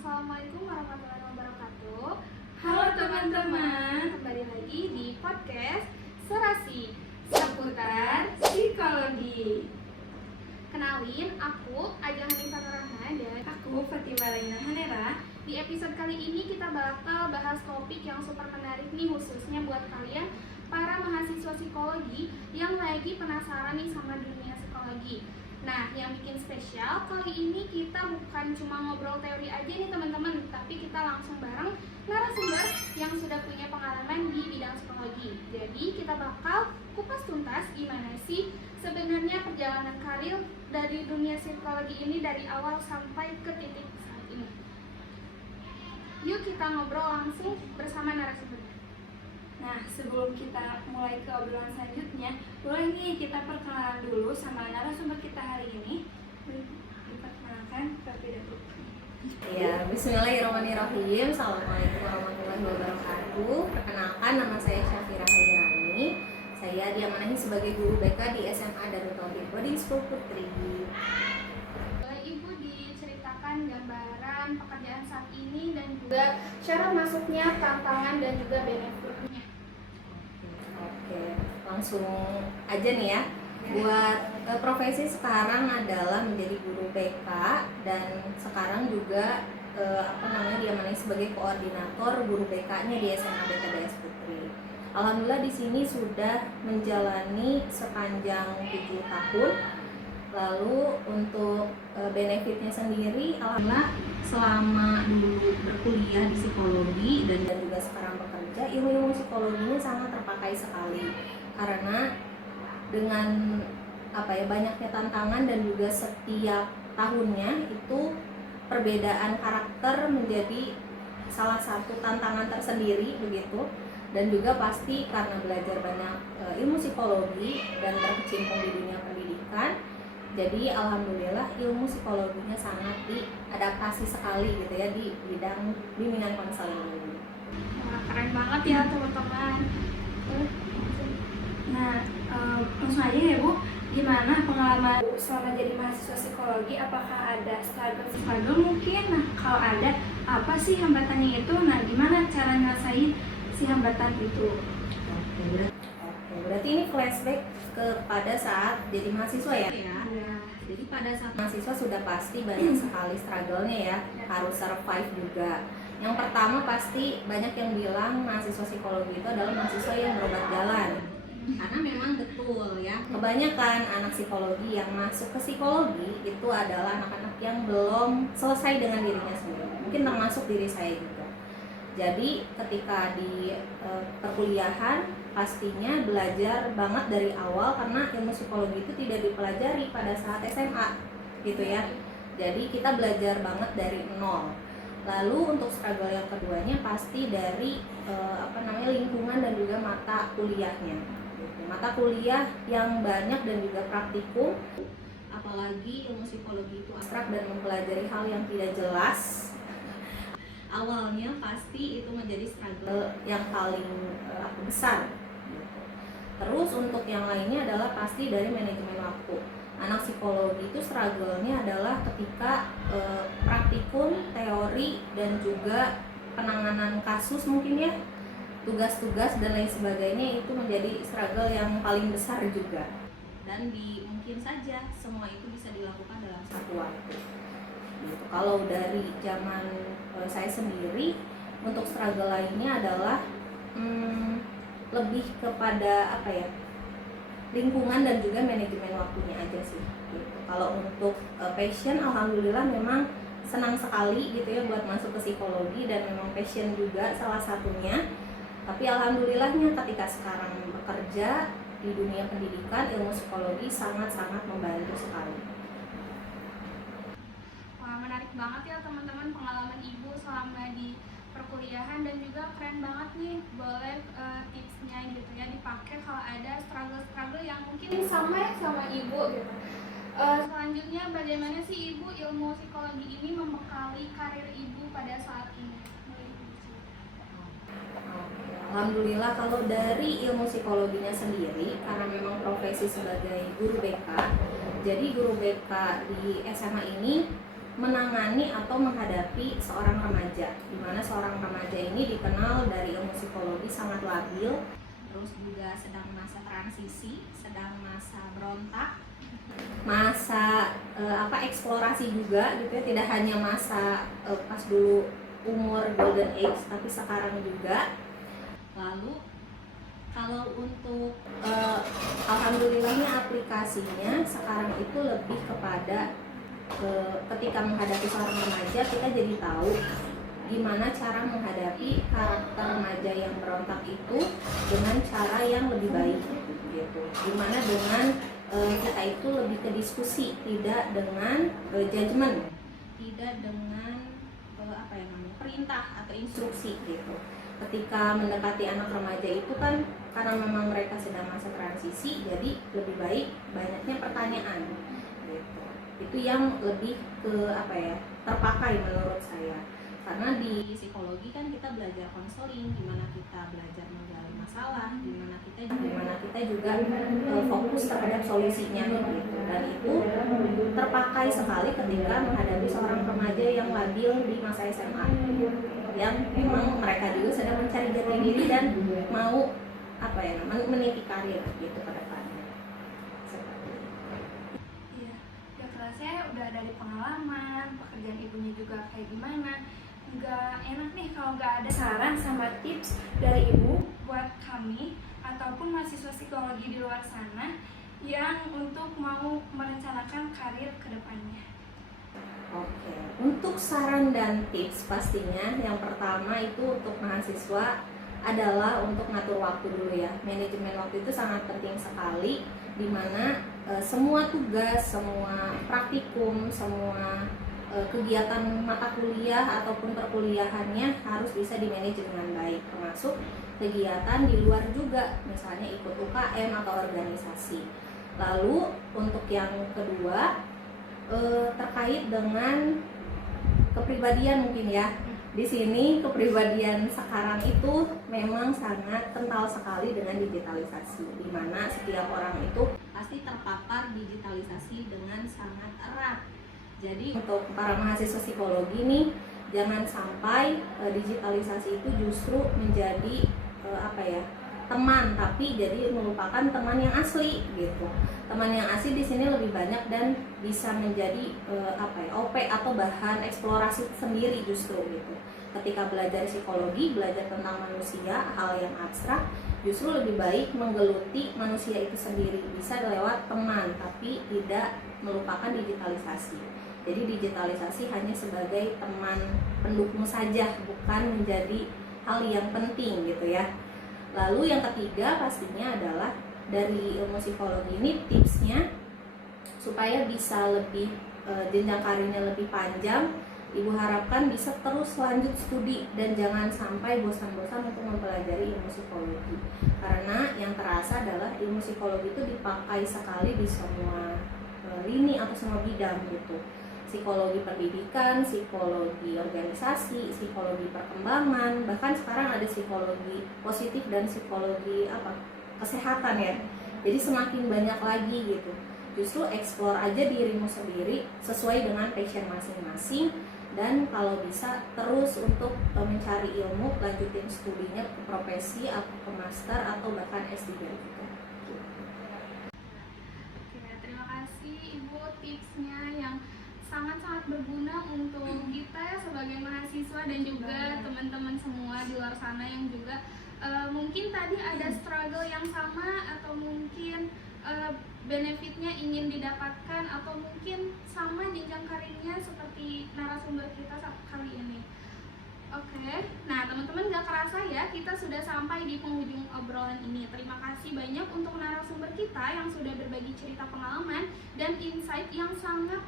Assalamualaikum warahmatullahi wabarakatuh. Halo teman-teman, kembali lagi di podcast Serasi seputar psikologi. Kenalin, aku Ajeng Hanifah Rahma dan Aku Fatima Laina Hanera. di episode kali ini kita bakal bahas topik yang super menarik nih, khususnya buat kalian para mahasiswa psikologi yang lagi penasaran nih sama dunia psikologi. Nah, yang bikin spesial kali ini kita bukan cuma ngobrol teori aja nih teman-teman, tapi kita langsung bareng narasumber yang sudah punya pengalaman di bidang psikologi. Jadi kita bakal kupas tuntas gimana sih sebenarnya perjalanan karir dari dunia psikologi ini dari awal sampai ke titik saat ini. Yuk kita ngobrol langsung bersama narasumber. Nah, sebelum kita mulai ke obrolan selanjutnya, boleh nih kita perkenalan dulu sama narasumber kita hari ini. Boleh diperkenalkan terlebih dahulu. Ya, bismillahirrahmanirrahim. Assalamualaikum warahmatullahi wabarakatuh. Perkenalkan, nama saya Syafira Hairani. Saya diamanahi sebagai guru BK di SMA Darut Tauhid Boarding School Putri. Boleh Ibu diceritakan gambaran pekerjaan saat ini dan juga cara masuknya, tantangan dan juga benefitnya. Oke, langsung aja nih ya. Buat profesi sekarang adalah menjadi guru BK dan sekarang juga diamanahi sebagai koordinator guru BK-nya di SMA BKDS Putri. Alhamdulillah di sini sudah menjalani sepanjang 7 tahun. Lalu untuk benefitnya sendiri, alhamdulillah selama dulu berkuliah di psikologi dan juga sekarang bekerja, ilmu psikologinya sangat terpakai sekali karena dengan banyaknya tantangan dan juga setiap tahunnya itu perbedaan karakter menjadi salah satu tantangan tersendiri begitu. Dan juga pasti karena belajar banyak ilmu psikologi dan berkecimpung di dunia pendidikan, jadi alhamdulillah ilmu psikologinya sangat diadaptasi sekali gitu ya di bidang bimbingan konseling ini. Wah, keren banget ya teman-teman. Nah, langsung aja ya Bu, gimana pengalaman Bu selama jadi mahasiswa psikologi? Apakah ada struggle mungkin? Nah, kalau ada, apa sih hambatannya itu? Nah, gimana cara nyelesain si hambatan itu? Oke, berarti ini flashback kepada saat jadi mahasiswa ya? Jadi pada saat mahasiswa sudah pasti banyak sekali struggle-nya ya, harus survive juga. Yang pertama pasti banyak yang bilang mahasiswa psikologi itu adalah mahasiswa yang berobat jalan. Karena memang betul ya, kebanyakan anak psikologi yang masuk ke psikologi itu adalah anak-anak yang belum selesai dengan dirinya sendiri. Mungkin termasuk diri saya juga. Jadi ketika di perkuliahan pastinya belajar banget dari awal karena ilmu psikologi itu tidak dipelajari pada saat SMA gitu ya. Jadi kita belajar banget dari nol. Lalu untuk struggle yang keduanya pasti dari lingkungan dan juga mata kuliahnya. Mata kuliah yang banyak dan juga praktikum, apalagi ilmu psikologi itu abstrak dan mempelajari hal yang tidak jelas. Awalnya pasti itu menjadi struggle yang paling besar. Terus untuk yang lainnya adalah pasti dari manajemen waktu. Anak psikologi itu struggle-nya adalah ketika praktikum, teori dan juga penanganan kasus mungkin ya, tugas-tugas dan lain sebagainya itu menjadi struggle yang paling besar juga. Dan mungkin saja semua itu bisa dilakukan dalam satu waktu. Gitu. Kalau dari zaman saya sendiri, untuk struggle lainnya adalah lebih kepada lingkungan dan juga manajemen waktunya aja sih. Gitu. Kalau untuk passion, alhamdulillah memang senang sekali gitu ya buat masuk ke psikologi dan memang passion juga salah satunya. Tapi alhamdulillahnya ketika sekarang bekerja di dunia pendidikan, ilmu psikologi sangat-sangat membantu sekali. Menarik banget ya teman-teman pengalaman Ibu selama di perkuliahan dan juga keren banget nih. Boleh tipsnya gitu ya dipakai kalau ada struggle yang mungkin sama Ibu gitu. Selanjutnya bagaimana sih Ibu ilmu psikologi ini membekali karir Ibu pada saat ini? Alhamdulillah kalau dari ilmu psikologinya sendiri, karena memang profesi sebagai guru BK, jadi guru BK di SMA ini menangani atau menghadapi seorang remaja, di mana seorang remaja ini dikenal dari ilmu psikologi sangat labil, terus juga sedang masa transisi, sedang masa berontak, masa eksplorasi juga gitu ya, tidak hanya masa pas dulu umur golden age tapi sekarang juga. Lalu kalau untuk alhamdulillahnya aplikasinya sekarang itu lebih kepada ketika menghadapi seorang remaja kita jadi tahu gimana cara menghadapi karakter remaja yang berontak itu dengan cara yang lebih baik gitu. Gimana dengan kita itu lebih ke diskusi, tidak dengan judgement, tidak dengan perintah atau instruksi gitu. Ketika mendekati anak remaja itu kan karena memang mereka sedang masa transisi, jadi lebih baik banyaknya pertanyaan gitu. Itu yang lebih ke terpakai menurut saya. Karena di psikologi kan kita belajar konseling, gimana kita belajar menggali masalah, gimana kita juga fokus terhadap solusinya gitu. Dan itu terpakai sekali ketika menghadapi seorang remaja yang labil di masa SMA, yang memang mereka juga sedang mencari jati diri dan mau meniti karir gitu ke depannya. Iya, udah kerasnya udah dari pengalaman, pekerjaan ibunya juga kayak gimana. Nggak enak nih kalau nggak ada saran sama tips dari ibu buat kami ataupun mahasiswa psikologi di luar sana yang untuk mau merencanakan karir ke depannya. Oke, untuk saran dan tips pastinya yang pertama itu untuk mahasiswa adalah untuk ngatur waktu dulu ya. Manajemen waktu itu sangat penting sekali, dimana semua tugas, semua praktikum, semua kegiatan mata kuliah ataupun perkuliahannya harus bisa dimanage dengan baik, termasuk kegiatan di luar juga, misalnya ikut UKM atau organisasi. Lalu untuk yang kedua terkait dengan kepribadian mungkin ya. Di sini kepribadian sekarang itu memang sangat kental sekali dengan digitalisasi, di mana setiap orang itu pasti terpapar digitalisasi dengan sangat erat. Jadi untuk para mahasiswa psikologi nih, jangan sampai digitalisasi itu justru menjadi teman, tapi jadi melupakan teman yang asli gitu. Teman yang asli di sini lebih banyak dan bisa menjadi OP atau bahan eksplorasi sendiri justru gitu. Ketika belajar psikologi, belajar tentang manusia, hal yang abstrak, justru lebih baik menggeluti manusia itu sendiri, bisa lewat teman, tapi tidak melupakan digitalisasi. Jadi digitalisasi hanya sebagai teman pendukung saja, bukan menjadi hal yang penting gitu ya. Lalu yang ketiga pastinya adalah dari ilmu psikologi ini tipsnya supaya bisa lebih jenjang karirnya lebih panjang. Ibu harapkan bisa terus lanjut studi dan jangan sampai bosan-bosan untuk mempelajari ilmu psikologi. Karena yang terasa adalah ilmu psikologi itu dipakai sekali di semua lini atau semua bidang gitu. Psikologi pendidikan, psikologi organisasi, psikologi perkembangan, bahkan sekarang ada psikologi positif dan psikologi kesehatan ya. Jadi semakin banyak lagi gitu. Justru explore aja dirimu sendiri sesuai dengan passion masing-masing, dan kalau bisa terus untuk mencari ilmu, lanjutin studinya ke profesi atau ke master atau bahkan S3 juga. Oke, terima kasih Ibu tipsnya yang sangat-sangat berguna untuk kita ya sebagai mahasiswa dan juga teman-teman semua di luar sana yang juga mungkin tadi ada struggle yang sama atau mungkin benefitnya ingin didapatkan atau mungkin sama jenjang karirnya seperti narasumber kita kali ini. Oke, nah teman-teman gak kerasa ya kita sudah sampai di penghujung obrolan ini. Terima kasih banyak untuk narasumber kita yang sudah berbagi cerita pengalaman dan insight yang sangat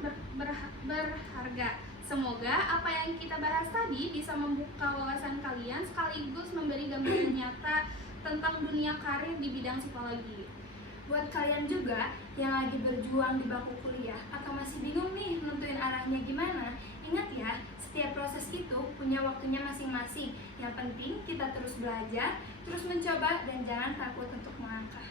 berharga. Semoga apa yang kita bahas tadi bisa membuka wawasan kalian sekaligus memberi gambaran nyata tentang dunia karir di bidang psikologi. Buat kalian juga yang lagi berjuang di bangku kuliah atau masih bingung nih nentuin arahnya gimana, ingat ya, setiap proses itu punya waktunya masing-masing. Yang penting kita terus belajar, terus mencoba, dan jangan takut untuk melangkah.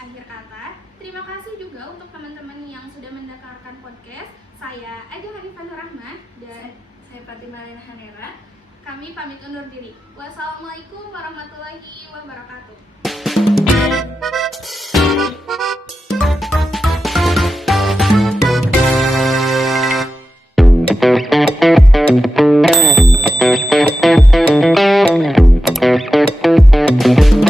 Akhir kata, terima kasih juga untuk teman-teman yang sudah mendengarkan podcast. Saya Ajeng Hanifah Nur Rahma dan Saya Fatimah Lena Hanera. kami pamit undur diri. Wassalamualaikum warahmatullahi wabarakatuh. Thank you.